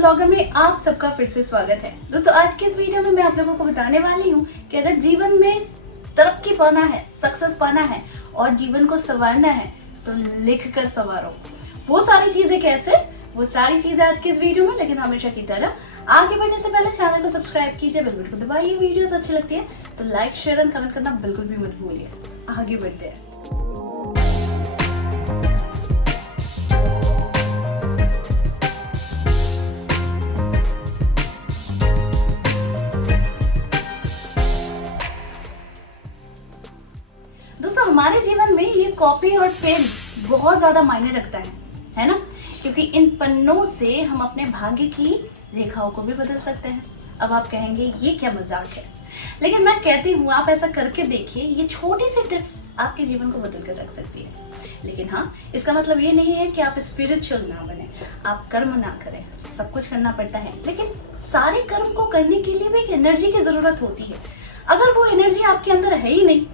Blogger में आप सबका फिर से स्वागत है। दोस्तों आज के इस वीडियो में मैं आप लोगों को बताने वाली हूँ कि अगर जीवन में तरक्की पाना है, सक्सेस पाना है और जीवन को संवारना है तो लिख कर संवारो। वो सारी चीजें कैसे, वो सारी चीजें आज के इस वीडियो में। लेकिन हमेशा की तरह आगे बढ़ने से पहले चैनल को सब्सक्राइब कीजिए, बेल बटन को दबाइए। वीडियोस अच्छी लगती है तो लाइक, शेयर एंड कमेंट करना बिल्कुल भी मत भूलिए। आगे बढ़ते हैं। दोस्तों हमारे जीवन में ये कॉपी और पेन बहुत ज्यादा मायने रखता है ना? क्योंकि इन पन्नों से हम अपने भाग्य की रेखाओं को भी बदल सकते हैं। अब आप कहेंगे ये क्या मजाक है, लेकिन मैं कहती हूँ आप ऐसा करके देखिए। ये छोटी सी टिप्स आपके जीवन को बदल कर रख सकती है। लेकिन हाँ, इसका मतलब ये नहीं है कि आप स्पिरिचुअल ना बने, आप कर्म ना करें। सब कुछ करना पड़ता है, लेकिन सारे कर्म को करने के लिए भी एक एनर्जी की जरूरत होती है। अगर वो एनर्जी आपके अंदर है ही नहीं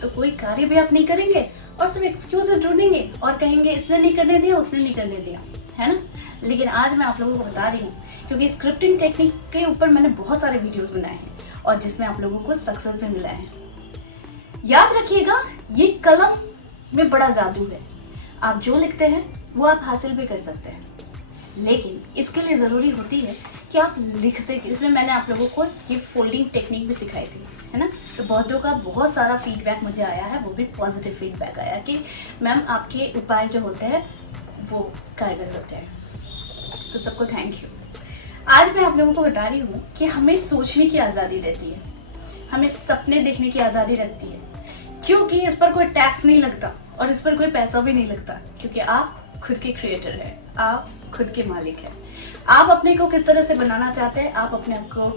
तो कोई कार्य भी आप नहीं करेंगे और सिर्फ एक्सक्यूज ढूंढेंगे और कहेंगे इसने नहीं करने दिया, उसने नहीं करने दिया, है ना? लेकिन आज मैं आप लोगों को बता रही हूँ, क्योंकि स्क्रिप्टिंग टेक्निक के ऊपर मैंने बहुत सारे वीडियोस बनाए हैं और जिसमें आप लोगों को सक्सेस भी मिला है। याद रखिएगा, ये कलम में बड़ा जादू है। आप जो लिखते हैं वो आप हासिल भी कर सकते हैं, लेकिन इसके लिए ज़रूरी होती है कि आप लिखते। इसमें मैंने आप लोगों को ये फोल्डिंग टेक्निक भी सिखाई थी, है ना? तो बहुतों का बहुत सारा फीडबैक मुझे आया है, वो भी पॉजिटिव फीडबैक आया कि मैम आपके उपाय जो होते हैं वो कारगर होते हैं। तो सबको थैंक यू। आज मैं आप लोगों को बता रही हूँ कि हमें सोचने की आज़ादी रहती है, हमें सपने देखने की आज़ादी रहती है, क्योंकि इस पर कोई टैक्स नहीं लगता और इस पर कोई पैसा भी नहीं लगता, क्योंकि आप खुद के क्रिएटर हैं, आप खुद के मालिक हैं। आप अपने को किस तरह से बनाना चाहते हैं, आप अपने आप को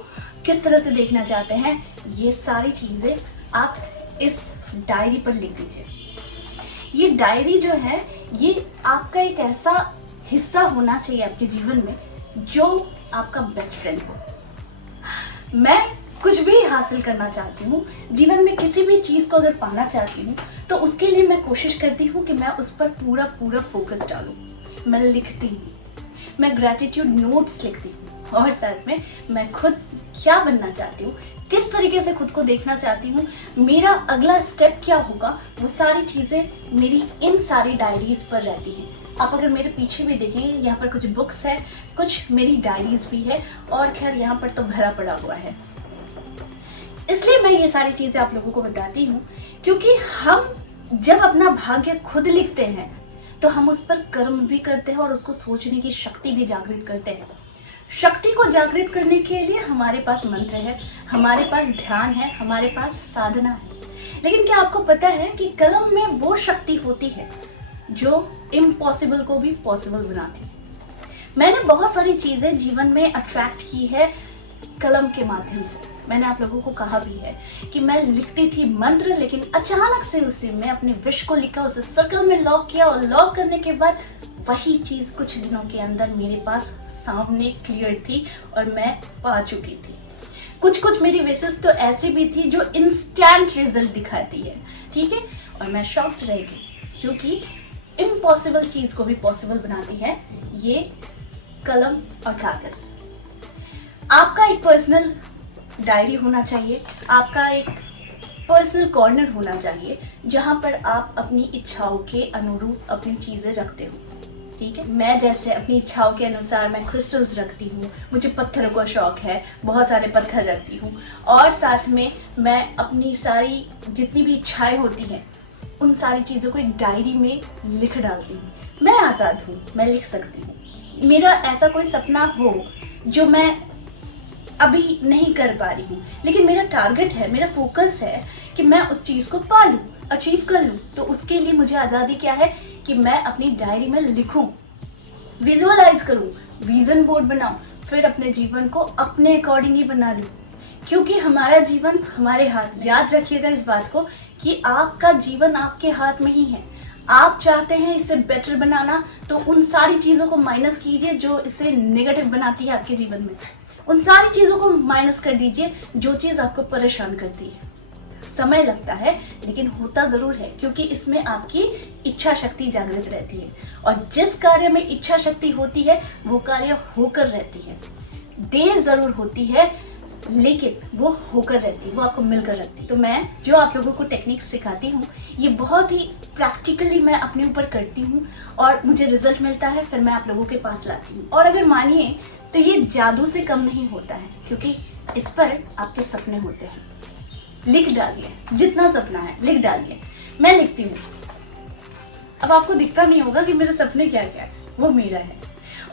किस तरह से देखना चाहते हैं, ये सारी चीज़ें आप इस डायरी पर लिख दीजिए। ये डायरी जो है ये आपका एक ऐसा हिस्सा होना चाहिए आपके जीवन में जो आपका बेस्ट फ्रेंड हो। मैं कुछ भी हासिल करना चाहती हूँ जीवन में, किसी भी चीज़ को अगर पाना चाहती हूँ तो उसके लिए मैं कोशिश करती हूँ कि मैं उस पर पूरा फोकस डालूँ। मैं लिखती हूँ, मैं ग्रैटिट्यूड नोट्स लिखती हूँ और साथ में मैं खुद क्या बनना चाहती हूँ, किस तरीके से खुद को देखना चाहती हूँ, मेरा अगला स्टेप क्या होगा, वो सारी चीज़ें मेरी इन सारी डायरीज पर रहती हैं। आप अगर मेरे पीछे भी देखेंगे, यहाँ पर कुछ बुक्स है, कुछ मेरी डायरीज भी है और खैर यहाँ पर तो भरा पड़ा हुआ है। इसलिए मैं ये सारी चीज़ें आप लोगों को बताती हूँ, क्योंकि हम जब अपना भाग्य खुद लिखते हैं तो हम उस पर कर्म भी करते हैं और उसको सोचने की शक्ति भी जागृत करते हैं। शक्ति को जागृत करने के लिए हमारे पास मंत्र है, हमारे पास ध्यान है, हमारे पास साधना है। लेकिन क्या आपको पता है कि कलम में वो शक्ति होती है जो इम्पॉसिबल को भी पॉसिबल बनाती है। मैंने बहुत सारी चीज़ें जीवन में अट्रैक्ट की है कलम के माध्यम से। मैंने आप लोगों को कहा भी है कि मैं लिखती थी मंत्र, लेकिन अचानक से उसे मैं अपने विश को लिखा, उसे सर्कल में लॉक किया और लॉक करने के बाद वही चीज़ कुछ दिनों के अंदर मेरे पास सामने क्लियर थी और मैं पा चुकी थी। कुछ मेरी विशेष तो ऐसी भी थी जो इंस्टेंट रिजल्ट दिखाती है, ठीक है? और मैं शॉक्ड रह गई, क्योंकि इम्पॉसिबल चीज़ को भी पॉसिबल बनाती है ये कलम और कागज़। आपका एक पर्सनल डायरी होना चाहिए, आपका एक पर्सनल कॉर्नर होना चाहिए जहाँ पर आप अपनी इच्छाओं के अनुरूप अपनी चीज़ें रखते हो, ठीक है? मैं जैसे अपनी इच्छाओं के अनुसार मैं क्रिस्टल्स रखती हूँ, मुझे पत्थरों का शौक है, बहुत सारे पत्थर रखती हूँ और साथ में मैं अपनी सारी जितनी भी इच्छाएं होती हैं उन सारी चीज़ों को एक डायरी में लिख डालती हूँ। मैं आज़ाद हूँ, मैं लिख सकती हूँ। मेरा ऐसा कोई सपना हो जो मैं अभी नहीं कर पा रही हूँ, लेकिन मेरा टारगेट है, मेरा फोकस है कि मैं उस चीज़ को पा लूँ, अचीव कर लूँ, तो उसके लिए मुझे आज़ादी क्या है कि मैं अपनी डायरी में लिखूँ, विजुअलाइज करूँ, विजन बोर्ड बनाऊँ, फिर अपने जीवन को अपने अकॉर्डिंग ही बना लूँ। क्योंकि हमारा जीवन हमारे हाथ। याद रखिएगा इस बात को कि आपका जीवन आपके हाथ में ही है। आप चाहते हैं इसे बेटर बनाना तो उन सारी चीज़ों को माइनस कीजिए जो इसे नेगेटिव बनाती है आपके जीवन में। उन सारी चीज़ों को माइनस कर दीजिए जो चीज़ आपको परेशान करती है। समय लगता है, लेकिन होता जरूर है, क्योंकि इसमें आपकी इच्छा शक्ति जागृत रहती है। और जिस कार्य में इच्छा शक्ति होती है वो कार्य होकर रहती है। देर जरूर होती है लेकिन वो होकर रहती है, वो आपको मिलकर रहती है। तो मैं जो आप लोगों को टेक्निक्स सिखाती हूँ ये बहुत ही प्रैक्टिकली मैं अपने ऊपर करती हूँ और मुझे रिजल्ट मिलता है, फिर मैं आप लोगों के पास लाती हूँ। और अगर मानिए तो ये जादू से कम नहीं होता है, क्योंकि इस पर आपके सपने होते हैं। लिख डालिए, जितना सपना है लिख डालिए। मैं लिखती हूँ। अब आपको दिखता नहीं होगा कि मेरे सपने क्या क्या है, वो मेरा है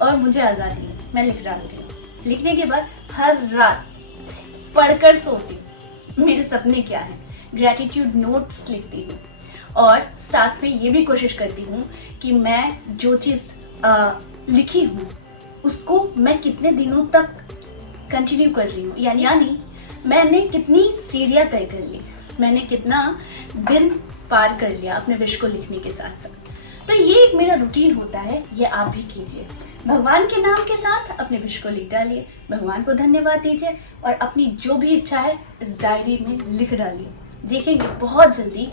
और मुझे आज़ादी है। मैं लिख डालती हूँ। लिखने के बाद हर रात पढ़कर सोती हूँ मेरे सपने क्या हैं। ग्रैटिट्यूड नोट्स लिखती हूँ और साथ में ये भी कोशिश करती हूँ कि मैं जो चीज़ लिखी हूँ उसको मैं कितने दिनों तक कंटिन्यू कर रही हूँ, यानी मैंने कितनी सीढ़ियाँ तय कर ली, मैंने कितना दिन पार कर लिया अपने विश को लिखने के साथ साथ। तो ये एक मेरा रूटीन होता है, ये आप भी कीजिए। भगवान के नाम के साथ अपने विश को लिख डालिए, भगवान को धन्यवाद दीजिए और अपनी जो भी इच्छा है इस डायरी में लिख डालिए। देखेंगे बहुत जल्दी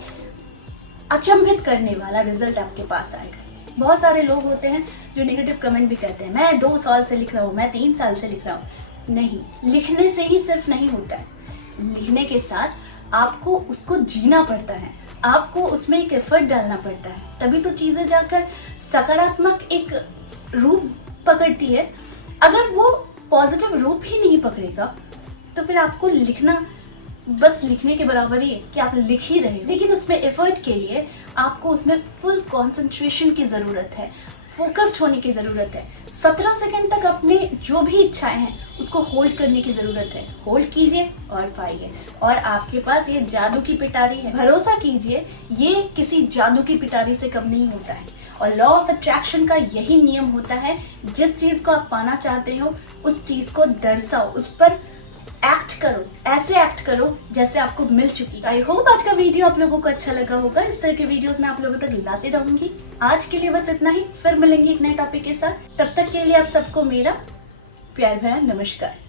अचंभित करने वाला रिजल्ट आपके पास आएगा। बहुत सारे लोग होते हैं जो नेगेटिव कमेंट भी करते हैं, मैं 2 साल से लिख रहा हूँ, मैं 3 साल से लिख रहा हूँ। नहीं, लिखने से ही सिर्फ नहीं होता है, लिखने के साथ आपको उसको जीना पड़ता है, आपको उसमें एक एफर्ट डालना पड़ता है, तभी तो चीज़ें जाकर सकारात्मक एक रूप पकड़ती है। अगर वो पॉजिटिव रूप ही नहीं पकड़ेगा तो फिर आपको लिखना बस लिखने के बराबर ही है कि आप लिख ही रहे। लेकिन उसमें एफर्ट के लिए आपको उसमें फुल कंसंट्रेशन की ज़रूरत है, फोकस्ड होने की ज़रूरत है। 17 सेकंड तक अपने जो भी इच्छाएं हैं उसको होल्ड करने की ज़रूरत है। होल्ड कीजिए और पाइए, और आपके पास ये जादू की पिटारी है। भरोसा कीजिए, ये किसी जादू की पिटारी से कम नहीं होता है। और लॉ ऑफ अट्रैक्शन का यही नियम होता है, जिस चीज़ को आप पाना चाहते हो उस चीज़ को दर्शाओ, उस पर एक्ट करो, ऐसे एक्ट करो जैसे आपको मिल चुकी। आई होप आज का वीडियो आप लोगों को अच्छा लगा होगा। इस तरह के वीडियोस मैं आप लोगों तक लाते रहूंगी। आज के लिए बस इतना ही, फिर मिलेंगे एक नए टॉपिक के साथ। तब तक के लिए आप सबको मेरा प्यार भरा नमस्कार।